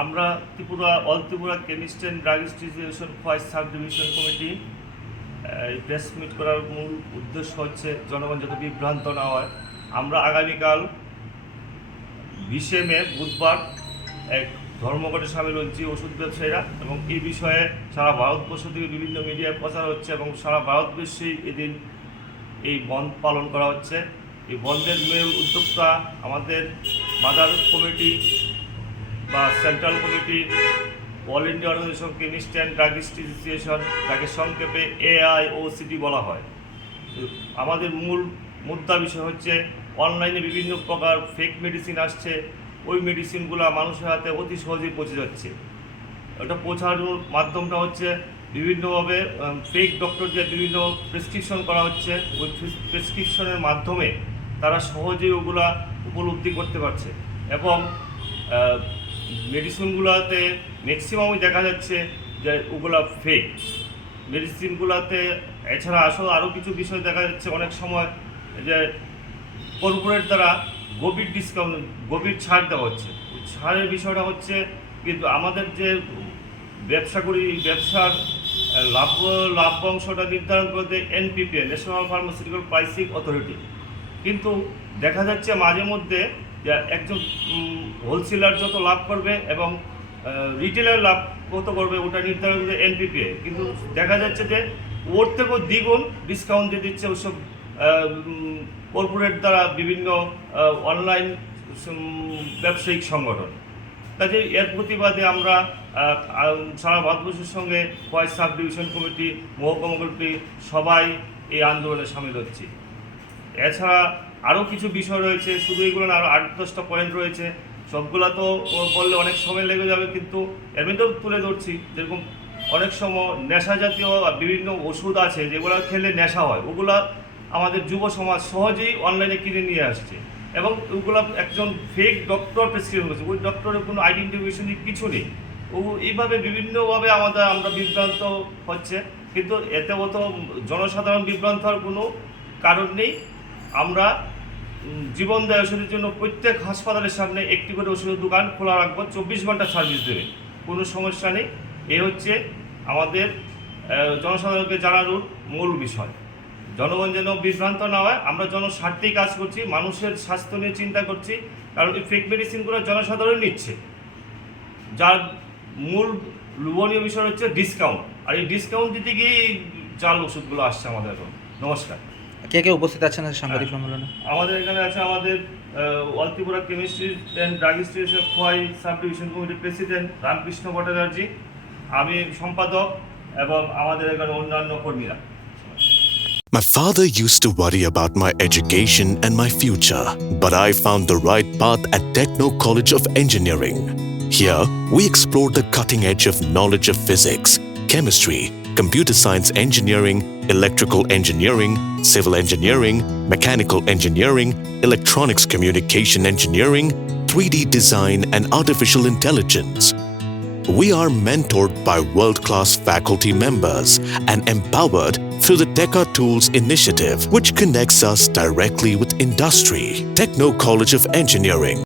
আমরা all Tripura chemist and druggist association Khowai sub division committee এই press meet করার মূল উদ্দেশ্য হচ্ছে জনগণ যাতে বিভ্রান্ত না হয়। আমরা আগামীকাল 20শে মে বুধবার এক ধর্মঘটে সামিল হচ্ছি ওষুধ ব্যবসায়ীরা, এবং এই বিষয়ে সারা ভারতবর্ষ থেকে বিভিন্ন মিডিয়ায় প্রচার হচ্ছে এবং সারা ভারতবর্ষেই এদিন এই বন্ধ পালন করা হচ্ছে। এই বন্ধের মূল উদ্যোক্তা আমাদের মাদার কমিটি বা central committee all India organisation chemist and druggist association, যাকে সংক্ষেপে AIOCD বলা হয়। আমাদের মূল মুদ্রা বিষয় হচ্ছে অনলাইনে বিভিন্ন প্রকার ফেক মেডিসিন আসছে, ওই মেডিসিনগুলো মানুষের হাতে অতি সহজেই পৌঁছে যাচ্ছে। ওটা পৌঁছানোর মাধ্যমটা হচ্ছে বিভিন্নভাবে ফেক ডক্টর দিয়ে বিভিন্ন প্রেসক্রিপশন করা হচ্ছে। ওই প্রেসক্রিপশনের মাধ্যমে তারা সহজেই ওগুলা উপলব্ধি করতে পারছে, এবং মেডিসিনগুলোতে ম্যাক্সিমামই দেখা যাচ্ছে যে ওগুলা ফেক মেডিসিনগুলোতে। এছাড়া আরও কিছু বিষয় দেখা যাচ্ছে অনেক সময় যে কর্পোরেট দ্বারা গভীর ছাড় দেওয়া হচ্ছে। ছাড়ের বিষয়টা হচ্ছে কিন্তু আমাদের যে ব্যবসা করি, ব্যবসার লাভ্যাংশটা নির্ধারণ করতে NPPA, national pharmaceutical pricing authority. কিন্তু দেখা যাচ্ছে মাঝে মধ্যে যে একজন হোলসেলার যত লাভ করবে এবং রিটেলার লাভ কত করবে ওটা নির্ধারণ করবে NPPA, কিন্তু দেখা যাচ্ছে যে ওর থেকেও দ্বিগুণ ডিসকাউন্ট দিয়ে দিচ্ছে ওসব কর্পোরেট দ্বারা বিভিন্ন অনলাইন ব্যবসায়িক সংগঠন। কাজে এর প্রতিবাদে আমরা সারা ভারতবর্ষের সঙ্গে খোয়াই সাব ডিভিশন কমিটি, মহকুমা কমিটি সবাই এই আন্দোলনে সামিল হচ্ছি। এছাড়া আরও কিছু বিষয় রয়েছে, শুধু এগুলো না, আরও 8-10টা পয়েন্ট রয়েছে। সবগুলো তো বললে অনেক সময় লেগে যাবে, কিন্তু এর মধ্যেও তুলে ধরছি। যেরকম অনেক সময় নেশা জাতীয় বিভিন্ন ওষুধ আছে যেগুলো খেলে নেশা হয়, ওগুলা আমাদের যুব সমাজ সহজেই অনলাইনে কিনে নিয়ে আসছে, এবং ওগুলো একজন ফেক ডক্টর প্রেসক্রিপশন করছে। ওই ডক্টরের কোনো আইডেন্টিফিকেশন কিছু নেই। এইভাবে বিভিন্নভাবে আমরা বিভ্রান্ত হচ্ছে, কিন্তু এতে অত জনসাধারণ বিভ্রান্ত হওয়ার কোনো কারণ নেই। আমরা জীবন দেয় ওষুধের জন্য প্রত্যেক হাসপাতালের সামনে একটি করে ওষুধের দোকান খোলা রাখবো, 24 ঘন্টা সার্ভিস দেবে, কোনো সমস্যা নেই। এই হচ্ছে আমাদের জনসাধারণকে জানানোর মূল বিষয়। জনগণ যেন বিভ্রান্ত না হয়। আমরা জনস্বার্থেই কাজ করছি, মানুষের স্বাস্থ্য নিয়ে চিন্তা করছি, কারণ এই ফেক মেডিসিনগুলো জনসাধারণ নিচ্ছে, যার মূল লোভনীয় বিষয় হচ্ছে ডিসকাউন্ট। আর এই ডিসকাউন্ট দিতে গিয়েই জাল ওষুধগুলো আসছে আমাদের এখন। নমস্কার। কে কে উপস্থিত আছেন সাংবাদিক সম্মেলনে? আমাদের এখানে আছে আমাদের all Tripura chemistry and druggist association Khowai sub division কমিটির প্রেসিডেন্ট রামকৃষ্ণ ভট্টাচার্য, আমি সম্পাদক, এবং আমাদের এখানে অন্যান্য কর্মীরা। My father used to worry about my education and my future, but I found the right path at Techno College of Engineering. Here, we explore the cutting edge of knowledge of physics, chemistry, computer science engineering, electrical engineering, civil engineering, mechanical engineering, electronics communication engineering, 3D design, and artificial intelligence. We are mentored by world-class faculty members and empowered through the Teka Tools initiative, which connects us directly with industry. Techno College of Engineering.